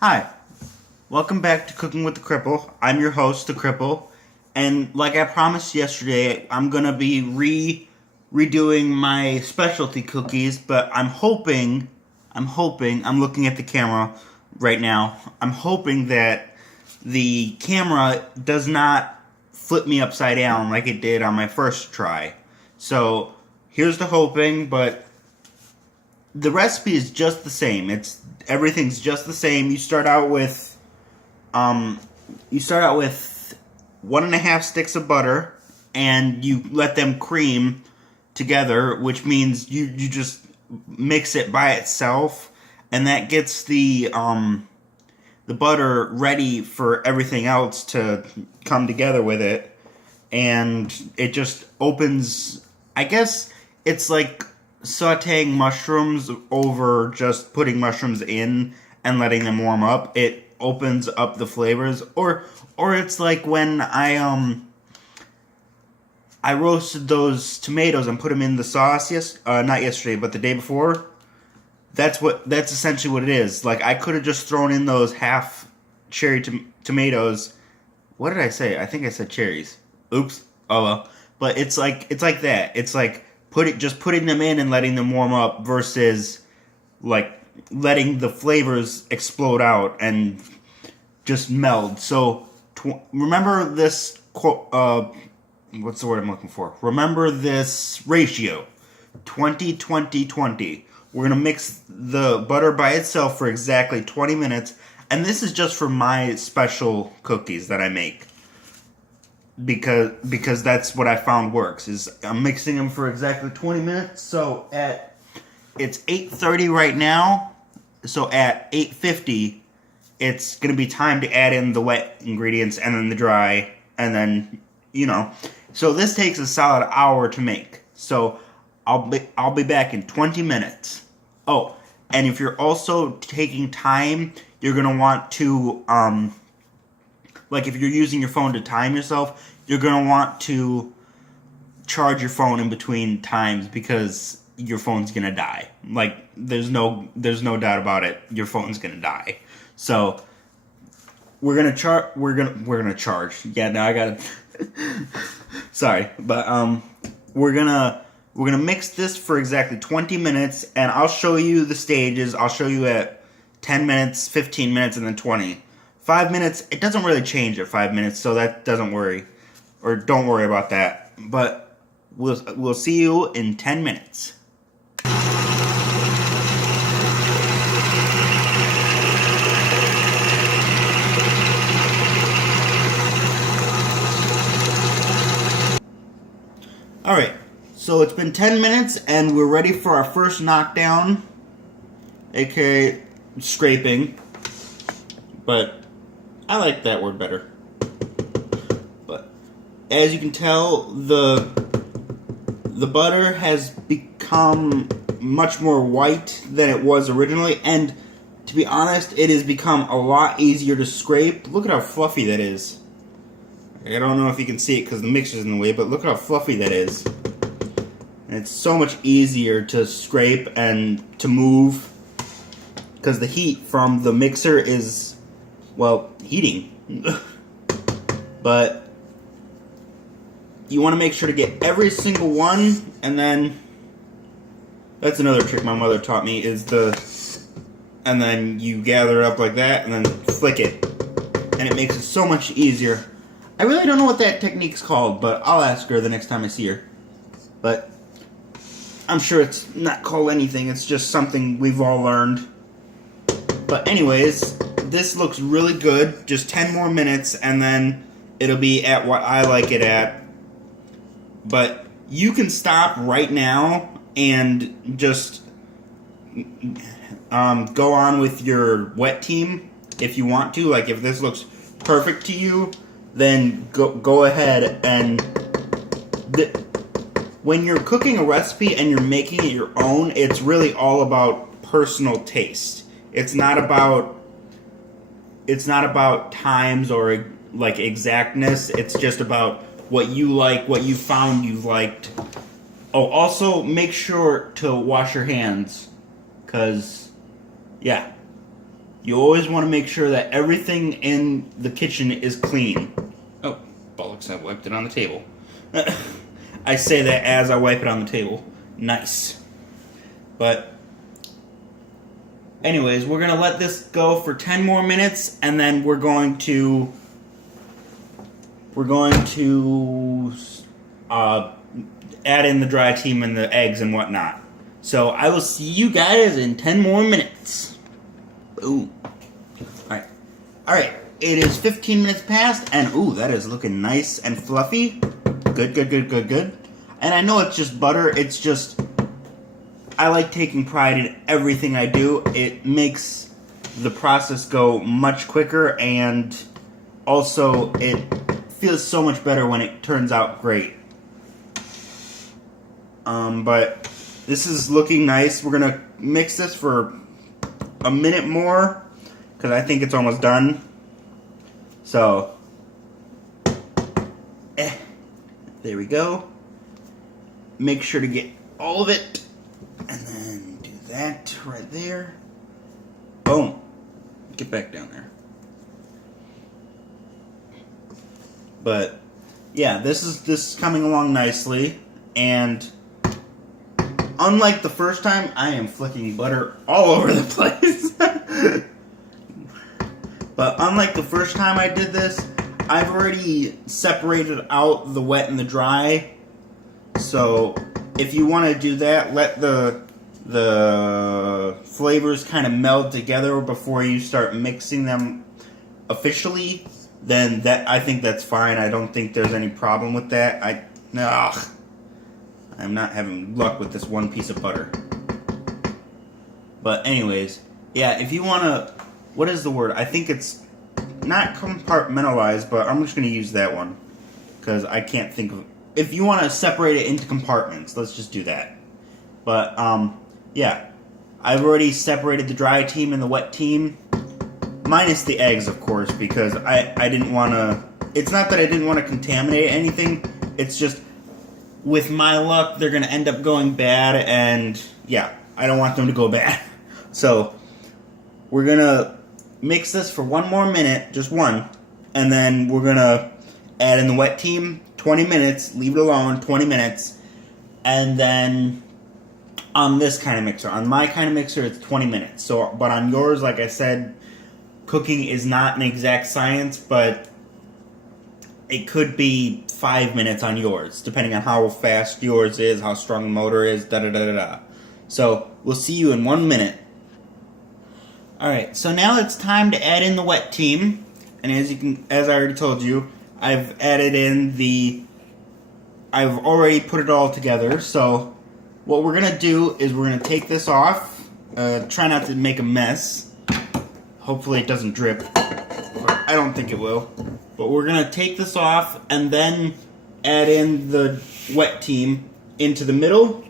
Hi, welcome back to Cooking with the Cripple. I'm your host, the Cripple, and like I promised yesterday, I'm gonna be redoing my specialty cookies. But I'm looking at the camera right now. I'm hoping that the camera does not flip me upside down like it did on my first try. So here's the hoping, but the recipe is just the same. Everything's just the same. Um, you start out with 1.5 sticks of butter, and you let them cream together, which means you just mix it by itself, and that gets the butter ready for everything else to come together with it, and it just opens. I guess it's like sauteing mushrooms over just putting mushrooms in and letting them warm up. It opens up the flavors, or it's like when I roasted those tomatoes and put them in the sauce. Not yesterday, but the day before. That's essentially what it is. Like, I could have just thrown in those half cherry tomatoes. What did I say? I think I said cherries. Oops. Oh well. But it's like that. It's like putting them in and letting them warm up versus like letting the flavors explode out and just meld. So remember this what's the word I'm looking for? Remember this ratio. 20-20-20. We're going to mix the butter by itself for exactly 20 minutes. And this is just for my special cookies that I make. Because that's what I found works. Is I'm mixing them for exactly 20 minutes. So it's 8:30 right now. So at 8:50, it's going to be time to add in the wet ingredients and then the dry. And then, So this takes a solid hour to make. So I'll be back in 20 minutes. Oh, and if you're also taking time, you're going to want to, like if you're using your phone to time yourself, you're going to want to charge your phone in between times because your phone's going to die. Like, there's no doubt about it. Your phone's going to die. So we're going to charge. Yeah, now I got to sorry, but we're gonna mix this for exactly 20 minutes, and I'll show you the stages. I'll show you at 10 minutes, 15 minutes, and then 20. 5 minutes, it doesn't really change at 5 minutes, so that don't worry about that. But we'll see you in 10 minutes. Alright, so it's been 10 minutes and we're ready for our first knockdown, aka scraping, but I like that word better. But as you can tell, the butter has become much more white than it was originally, and to be honest, it has become a lot easier to scrape. Look at how fluffy that is. I don't know if you can see it because the mixer's in the way, but look at how fluffy that is. And it's so much easier to scrape and to move because the heat from the mixer is, well, heating. But you want to make sure to get every single one, and then that's another trick my mother taught me and then you gather it up like that and then flick it, and it makes it so much easier. I really don't know what that technique's called, but I'll ask her the next time I see her. But I'm sure it's not called anything, it's just something we've all learned. But anyways, this looks really good. Just 10 more minutes and then it'll be at what I like it at. But you can stop right now and just go on with your wet team if you want to. Like, if this looks perfect to you, then go ahead. And when you're cooking a recipe and you're making it your own, it's really all about personal taste. It's not about times or like exactness. It's just about what you like, what you found you've liked. Oh, also make sure to wash your hands, because yeah, You always want to make sure that everything in the kitchen is clean. Oh, bollocks, I wiped it on the table. I say that as I wipe it on the table. Nice. But anyways, we're going to let this go for 10 more minutes, and then we're going to add in the dry team and the eggs and whatnot. So I will see you guys in 10 more minutes. Boom. Alright, it is 15 minutes past, and ooh, that is looking nice and fluffy. Good. And I know it's just butter, it's just, I like taking pride in everything I do. It makes the process go much quicker, and also it feels so much better when it turns out great. But this is looking nice. We're gonna mix this for a minute more, because I think it's almost done. So, there we go. Make sure to get all of it, and then do that right there. Boom. Get back down there. But yeah, this is coming along nicely, and unlike the first time, I am flicking butter all over the place. But unlike the first time I did this, I've already separated out the wet and the dry. So if you want to do that, let the flavors kind of meld together before you start mixing them officially, then I think that's fine. I don't think there's any problem with that. I'm not having luck with this one piece of butter. But anyways, yeah, if you want to, what is the word? I think it's not compartmentalize, but I'm just going to use that one, because I can't think of, if you want to separate it into compartments, let's just do that. But, yeah, I've already separated the dry team and the wet team, minus the eggs, of course, because I didn't want to, it's not that I didn't want to contaminate anything, it's just, with my luck, they're going to end up going bad, and yeah, I don't want them to go bad. So, we're going to mix this for one more minute, just one, and then we're going to add in the wet team, 20 minutes, leave it alone, 20 minutes, and then on this kind of mixer, on my kind of mixer, it's 20 minutes. So, but on yours, like I said, cooking is not an exact science, but it could be 5 minutes on yours, depending on how fast yours is, how strong the motor is, da-da-da-da-da. So, we'll see you in 1 minute. Alright, so now it's time to add in the wet team, and as I already told you, I've already put it all together. So what we're going to do is we're going to take this off, try not to make a mess, hopefully it doesn't drip, but I don't think it will, but we're going to take this off and then add in the wet team into the middle.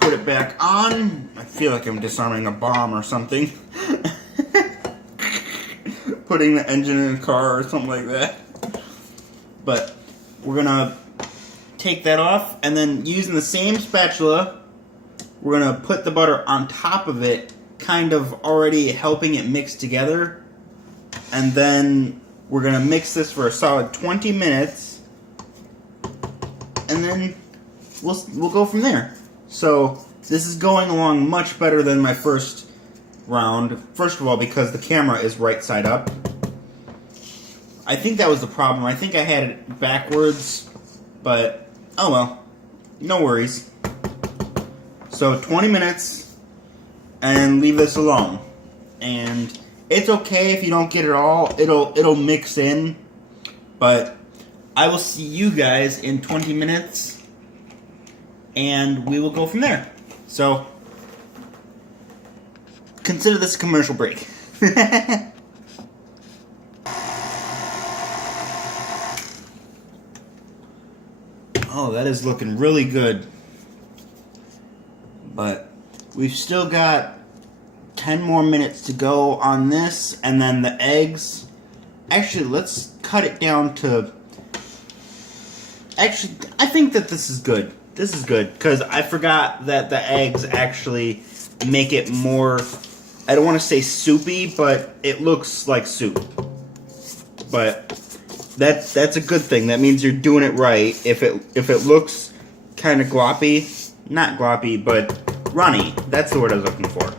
Put it back on. I feel like I'm disarming a bomb or something. Putting the engine in a car or something like that. But we're gonna take that off, and then using the same spatula, we're gonna put the butter on top of it, kind of already helping it mix together. And then we're gonna mix this for a solid 20 minutes, and then we'll go from there. So, this is going along much better than my first round. First of all, because the camera is right side up. I think that was the problem. I think I had it backwards, but oh well. No worries. So, 20 minutes, and leave this alone. And it's okay if you don't get it all. It'll mix in, but I will see you guys in 20 minutes. And we will go from there. So, consider this a commercial break. Oh, that is looking really good. But we've still got 10 more minutes to go on this, and then the eggs. Actually, let's cut it down to... Actually, I think that this is good. This is good, because I forgot that the eggs actually make it more I don't want to say soupy, but it looks like soup. But that's a good thing. That means you're doing it right. If it looks kind of gloppy, not gloppy, but runny. That's the word I was looking for.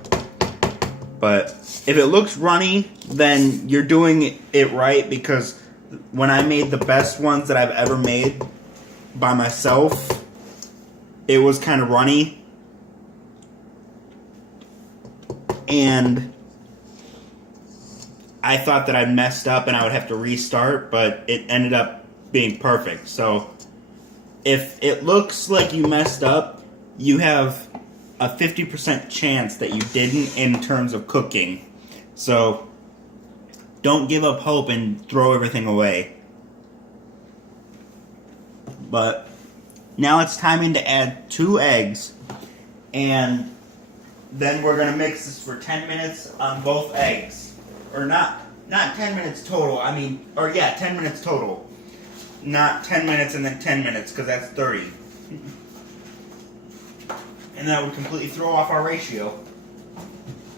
But if it looks runny, then you're doing it right, because when I made the best ones that I've ever made by myself, it was kind of runny. And I thought that I messed up and I would have to restart, but it ended up being perfect. So if it looks like you messed up, you have a 50% chance that you didn't in terms of cooking. So don't give up hope and throw everything away. But now it's timing to add 2 eggs, and then we're going to mix this for 10 minutes on both eggs. Or not 10 minutes total, 10 minutes total. Not 10 minutes and then 10 minutes, because that's 30. And that would completely throw off our ratio.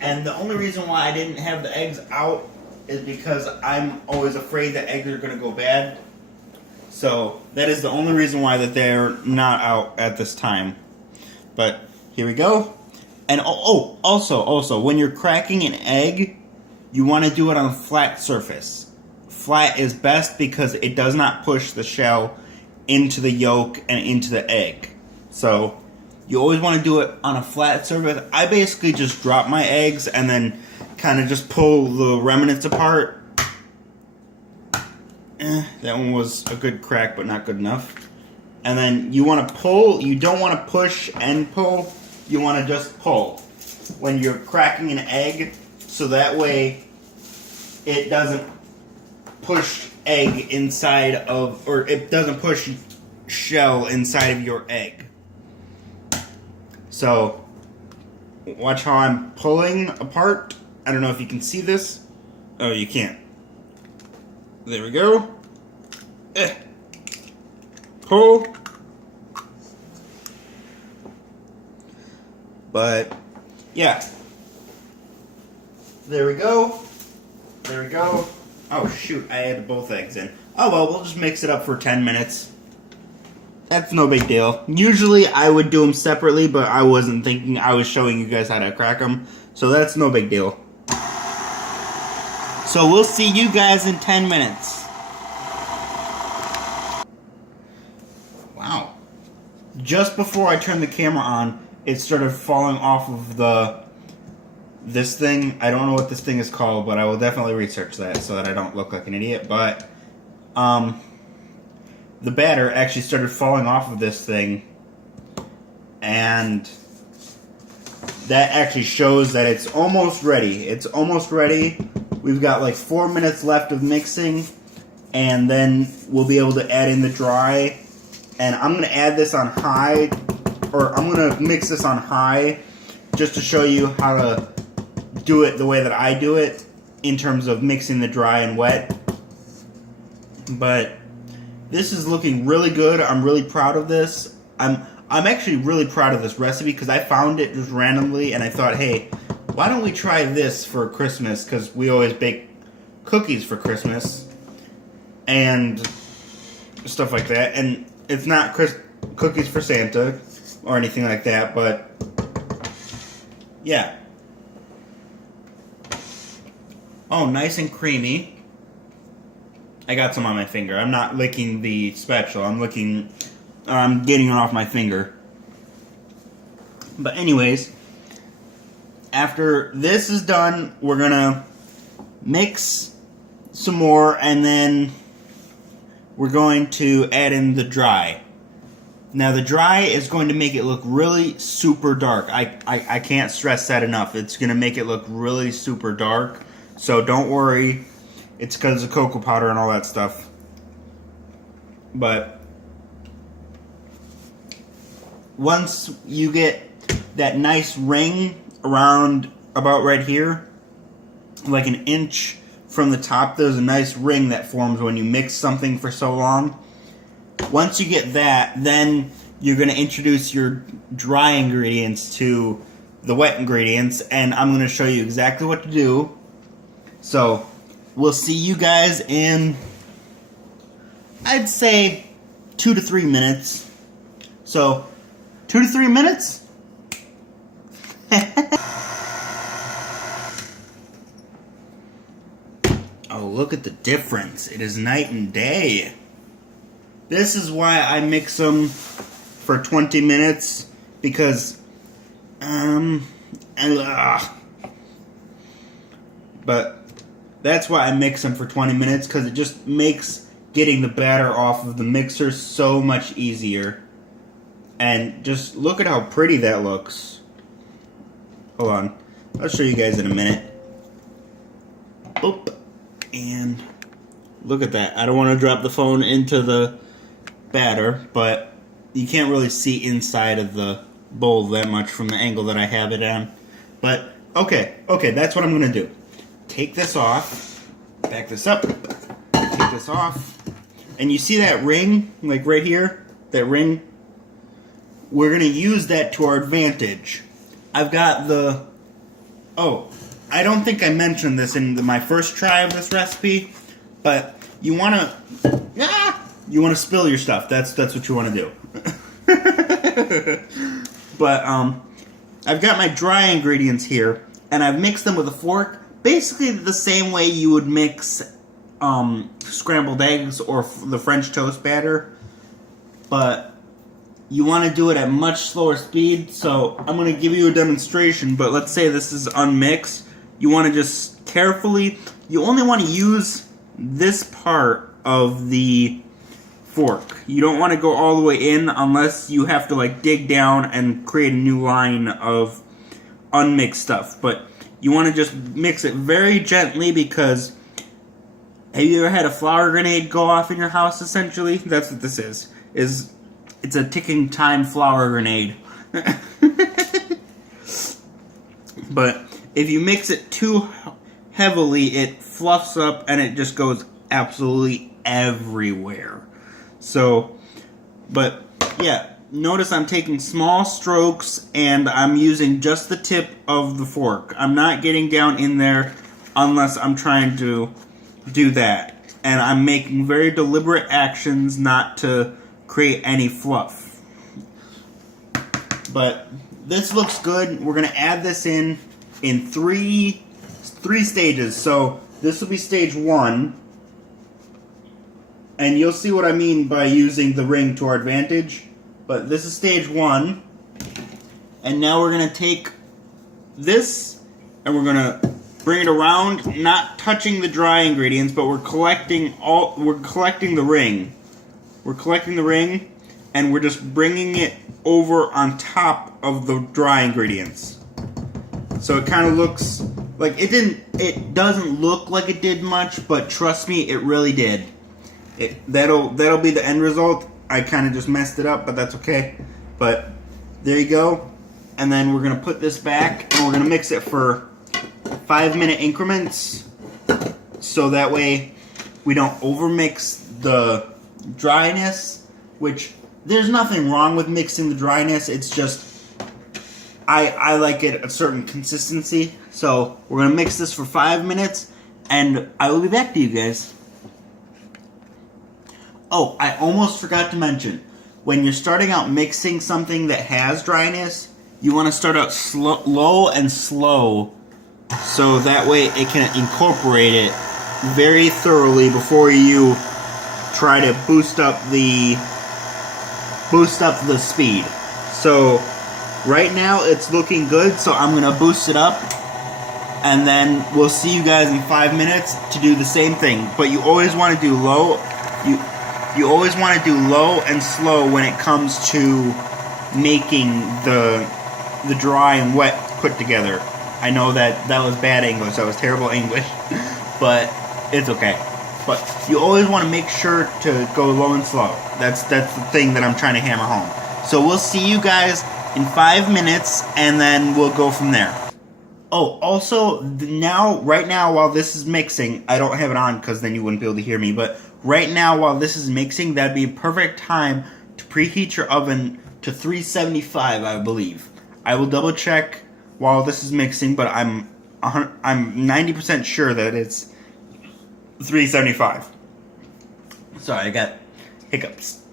And the only reason why I didn't have the eggs out is because I'm always afraid that eggs are going to go bad. So that is the only reason why that they're not out at this time. But here we go. And also, when you're cracking an egg, you want to do it on a flat surface. Flat is best because it does not push the shell into the yolk and into the egg. So you always want to do it on a flat surface. I basically just drop my eggs and then kind of just pull the remnants apart. That one was a good crack, but not good enough. And then you want to pull. You don't want to push and pull. You want to just pull when you're cracking an egg, so that way it doesn't push egg inside of, or it doesn't push shell inside of your egg. So watch how I'm pulling apart. I don't know if you can see this. Oh, you can't. There we go. Pull. But yeah. There we go. There we go. Oh shoot, I added both eggs in. Oh well, we'll just mix it up for 10 minutes. That's no big deal. Usually I would do them separately, but I wasn't thinking. I was showing you guys how to crack them. So that's no big deal. So we'll see you guys in 10 minutes. Wow. Just before I turned the camera on, it started falling off of this thing. I don't know what this thing is called, but I will definitely research that so that I don't look like an idiot. But the batter actually started falling off of this thing, and that actually shows that it's almost ready. It's almost ready. We've got like 4 minutes left of mixing, and then we'll be able to add in the dry. And I'm going to add this on high, or I'm going to mix this on high just to show you how to do it the way that I do it in terms of mixing the dry and wet. But this is looking really good. I'm really proud of this. I'm actually really proud of this recipe because I found it just randomly and I thought, hey, why don't we try this for Christmas? Because we always bake cookies for Christmas and stuff like that. And it's not cookies for Santa or anything like that, but yeah. Oh, nice and creamy. I got some on my finger. I'm not licking the spatula. I'm getting it off my finger. But anyways, after this is done, we're gonna mix some more, and then we're going to add in the dry. Now the dry is going to make it look really super dark. I can't stress that enough. It's going to make it look really super dark. So don't worry. It's because of cocoa powder and all that stuff. But once you get that nice ring around about right here, like an inch from the top, there's a nice ring that forms when you mix something for so long. Once you get that, then you're going to introduce your dry ingredients to the wet ingredients, and I'm going to show you exactly what to do. So, we'll see you guys in, I'd say, 2 to 3 minutes. So, 2 to 3 minutes? Oh, look at the difference. It is night and day. This is why I mix them for 20 minutes, because, but that's why I mix them for 20 minutes, because it just makes getting the batter off of the mixer so much easier. And just look at how pretty that looks. Hold on. I'll show you guys in a minute. Oop. And look at that. I don't want to drop the phone into the batter, but you can't really see inside of the bowl that much from the angle that I have it on. But, okay, that's what I'm going to do. Take this off. Back this up. Take this off. And you see that ring, like right here? That ring? We're going to use that to our advantage. I've got the... Oh, I don't think I mentioned this in my first try of this recipe, but you want to spill your stuff. That's what you want to do. But I've got my dry ingredients here, and I've mixed them with a fork, basically the same way you would mix scrambled eggs or the French toast batter, but you want to do it at much slower speed. So I'm going to give you a demonstration, but let's say this is unmixed. You want to just carefully, you only want to use this part of the fork. You don't want to go all the way in unless you have to like dig down and create a new line of unmixed stuff. But you want to just mix it very gently, because have you ever had a flour grenade go off in your house, essentially? That's what this is. It's a ticking time flour grenade. But if you mix it too heavily, it fluffs up and it just goes absolutely everywhere. So, but yeah, notice I'm taking small strokes and I'm using just the tip of the fork. I'm not getting down in there unless I'm trying to do that. And I'm making very deliberate actions not to create any fluff. But this looks good. We're going to add this in three stages. So this will be stage 1. And you'll see what I mean by using the ring to our advantage. But this is stage 1. And now we're going to take this and we're going to bring it around, not touching the dry ingredients, but we're collecting the ring. We're collecting the ring and we're just bringing it over on top of the dry ingredients. So it kind of looks like it doesn't look like it did much, but trust me, it really did. That'll be the end result. I kind of just messed it up, but that's okay. But there you go. And then we're going to put this back and we're going to mix it for 5-minute increments, so that way we don't overmix the dryness, which there's nothing wrong with mixing the dryness. It's just I like it a certain consistency. So we're going to mix this for 5 minutes and I will be back to you guys. Oh, I almost forgot to mention, when you're starting out mixing something that has dryness, you want to start out low and slow, so that way it can incorporate it very thoroughly before you try to boost up the speed. So right now it's looking good, so I'm gonna boost it up, and then we'll see you guys in 5 minutes to do the same thing. But you always want to do low. You always want to do low and slow when it comes to making the dry and wet put together. I know that was bad English. That was terrible English, but it's okay. But you always want to make sure to go low and slow. That's the thing that I'm trying to hammer home. So we'll see you guys in 5 minutes, and then we'll go from there. Oh, also, right now, while this is mixing, I don't have it on because then you wouldn't be able to hear me, but right now, while this is mixing, that'd be a perfect time to preheat your oven to 375, I believe. I will double check while this is mixing, but I'm 90% sure that it's 375. Sorry, I got hiccups.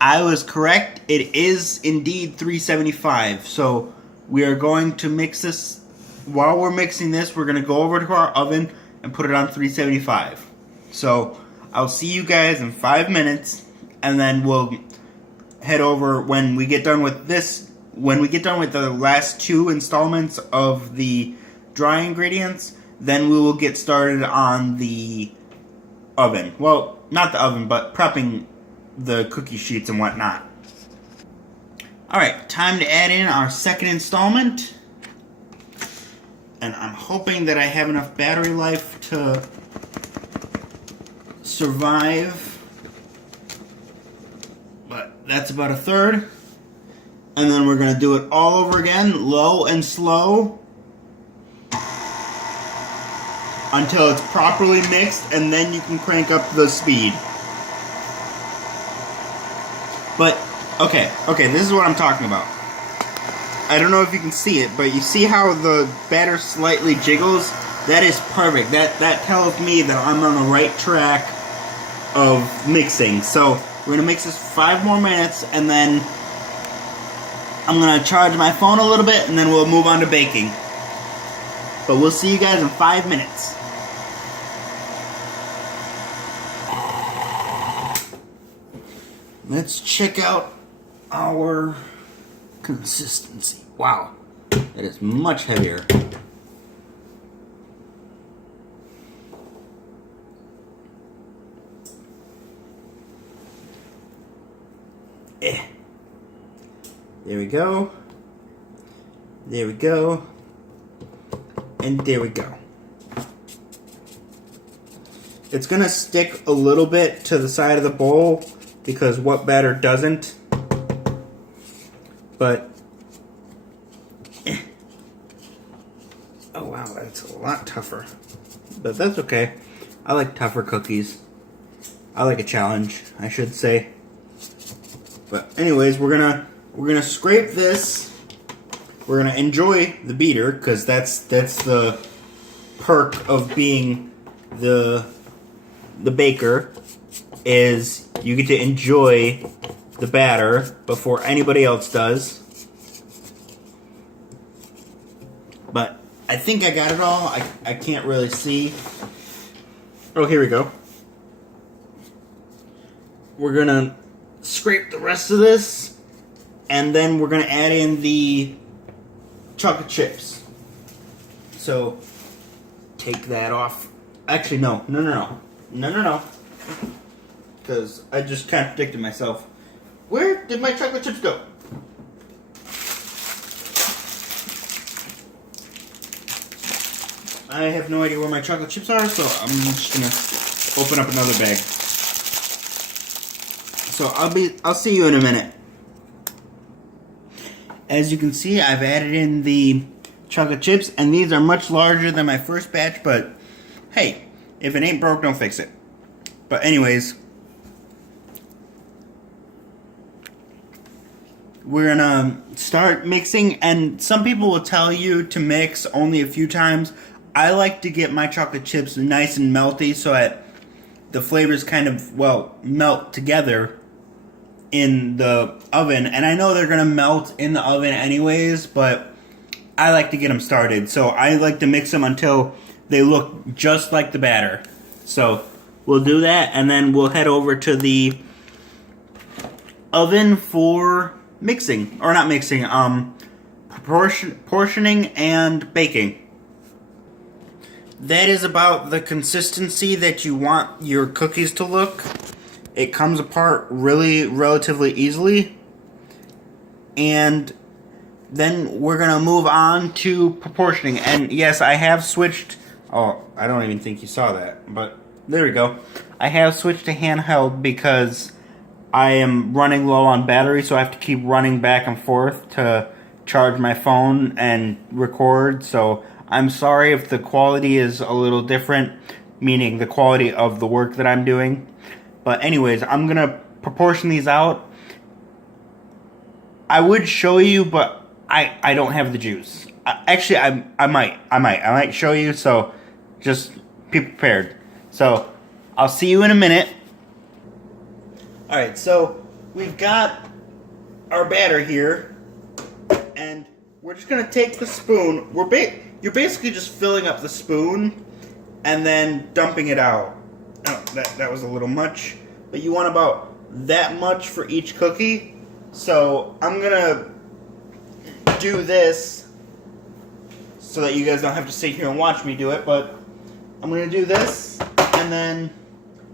I was correct. It is indeed 375. So we are going to mix this. While we're mixing this, we're going to go over to our oven and put it on 375. So I'll see you guys in 5 minutes, and then we'll head over when we get done with this. When we get done with the last 2 installments of the dry ingredients, then we will get started on the oven. Well, not the oven, but prepping the cookie sheets and whatnot. Alright, time to add in our second installment. And I'm hoping that I have enough battery life to survive. But that's about a third. And then we're going to do it all over again, low and slow, until it's properly mixed, and then you can crank up the speed. But, okay, this is what I'm talking about. I don't know if you can see it, but you see how the batter slightly jiggles? That is perfect. That tells me that I'm on the right track of mixing. So, we're going to mix this for 5 more minutes, and then I'm going to charge my phone a little bit, and then we'll move on to baking. But we'll see you guys in 5 minutes. Let's check out our consistency. Wow, that is much heavier. There we go. There we go. And there we go. It's gonna stick a little bit to the side of the bowl because what batter doesn't? But oh wow, that's a lot tougher. But that's okay. I like tougher cookies. I like a challenge, I should say. But anyways, we're gonna scrape this. We're gonna enjoy the beater because that's the perk of being the baker, is you get to enjoy the batter before anybody else does. But I think I got it all. I can't really see. Oh, here we go. We're gonna scrape the rest of this, and then we're gonna add in the chocolate chips. So take that off. Actually, no. Because I just contradicted myself. Where did my chocolate chips go? I have no idea where my chocolate chips are, so I'm just gonna open up another bag. So I'll see you in a minute. As you can see, I've added in the chocolate chips, and these are much larger than my first batch, but hey, if it ain't broke, don't fix it. But anyways, we're gonna start mixing, and some people will tell you to mix only a few times. I like to get my chocolate chips nice and melty so that the flavors kind of, well, melt together in the oven. And I know they're gonna melt in the oven anyways, but I like to get them started. So I like to mix them until they look just like the batter. So we'll do that, and then we'll head over to the oven for mixing, or not mixing, portioning and baking. That is about the consistency that you want your cookies to look. It comes apart relatively easily. And then we're going to move on to proportioning. And yes, I have switched. Oh, I don't even think you saw that. But there we go. I have switched to handheld because I am running low on battery. So I have to keep running back and forth to charge my phone and record. So I'm sorry if the quality is a little different, meaning the quality of the work that I'm doing. But anyways, I'm going to proportion these out. I would show you, but I don't have the juice. Actually, I might show you. So just be prepared. So I'll see you in a minute. All right, so we've got our batter here, and we're just gonna take the spoon. You're basically just filling up the spoon and then dumping it out. Oh, that was a little much, but you want about that much for each cookie. So I'm gonna do this so that you guys don't have to sit here and watch me do it, but I'm gonna do this, and then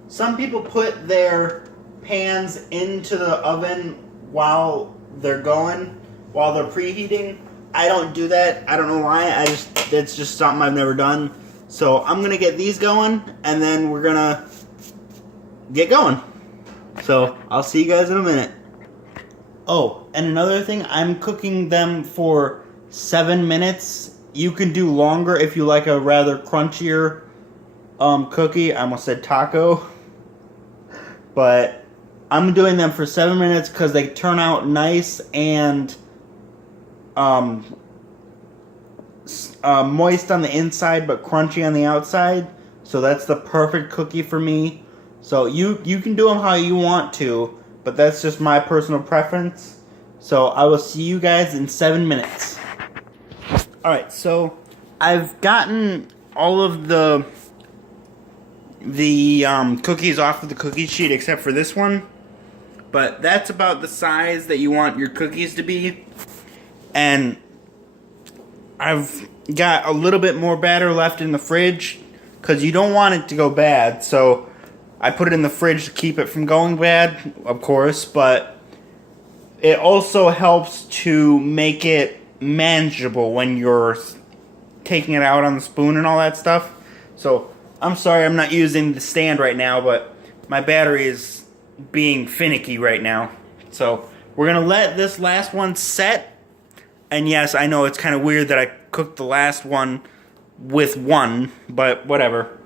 some people put their pans into the oven while they're preheating. I don't do that. I don't know why. It's just something I've never done. So I'm gonna get these going, and then we're gonna get going. So I'll see you guys in a minute. Oh, and another thing, I'm cooking them for 7 minutes. You can do longer if you like a rather crunchier cookie. I almost said taco. But I'm doing them for 7 minutes because they turn out nice and moist on the inside but crunchy on the outside. So that's the perfect cookie for me. So you can do them how you want to, but that's just my personal preference. So I will see you guys in 7 minutes. Alright, so I've gotten all of the cookies off of the cookie sheet except for this one. But that's about the size that you want your cookies to be. And I've got a little bit more batter left in the fridge because you don't want it to go bad. So I put it in the fridge to keep it from going bad, of course, but it also helps to make it manageable when you're taking it out on the spoon and all that stuff. So I'm sorry I'm not using the stand right now, but my battery is being finicky right now. So we're going to let this last one set. And yes, I know it's kind of weird that I cooked the last one with one, but whatever.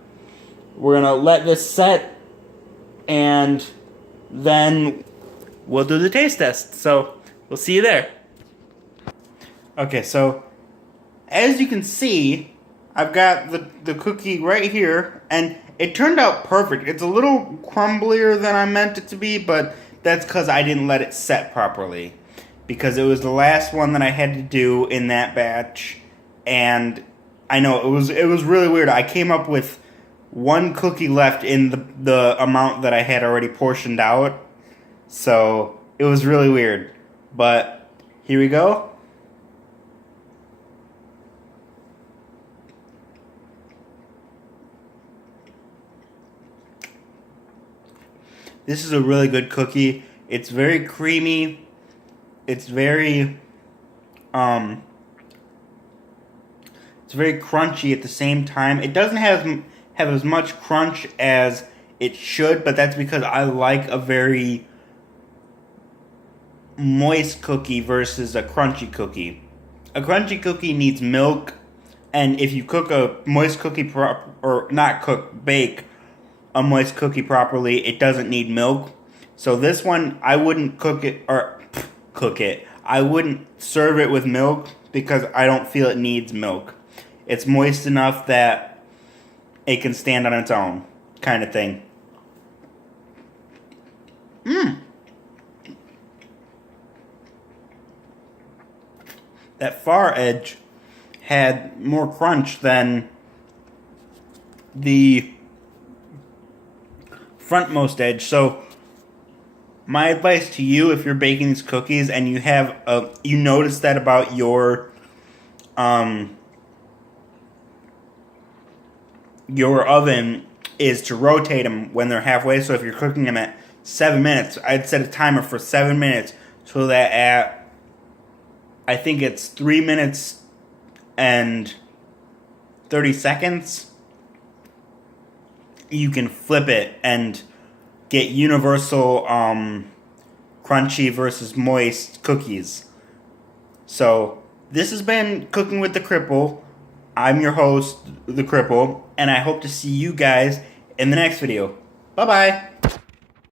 We're going to let this set, and then we'll do the taste test. So we'll see you there. Okay, so as you can see, I've got the cookie right here, and it turned out perfect. It's a little crumblier than I meant it to be, but that's because I didn't let it set properly. Because it was the last one that I had to do in that batch, and I know it was really weird. I came up with one cookie left in the amount that I had already portioned out, so it was really weird. But here we go. This is a really good cookie. It's very creamy. It's very crunchy at the same time. It doesn't have as much crunch as it should, but that's because I like a very moist cookie versus a crunchy cookie. A crunchy cookie needs milk, and if you cook a moist cookie bake a moist cookie properly, it doesn't need milk. So this one, I wouldn't cook it. I wouldn't serve it with milk because I don't feel it needs milk. It's moist enough that it can stand on its own, kind of thing. That far edge had more crunch than the frontmost edge. So my advice to you, if you're baking these cookies and you have you notice that about your oven, is to rotate them when they're halfway. So if you're cooking them at 7 minutes, I'd set a timer for 7 minutes so that at, I think it's 3 minutes and 30 seconds, you can flip it and get universal crunchy versus moist cookies. So this has been Cooking with the Cripple. I'm your host, the Cripple, and I hope to see you guys in the next video. Bye-bye.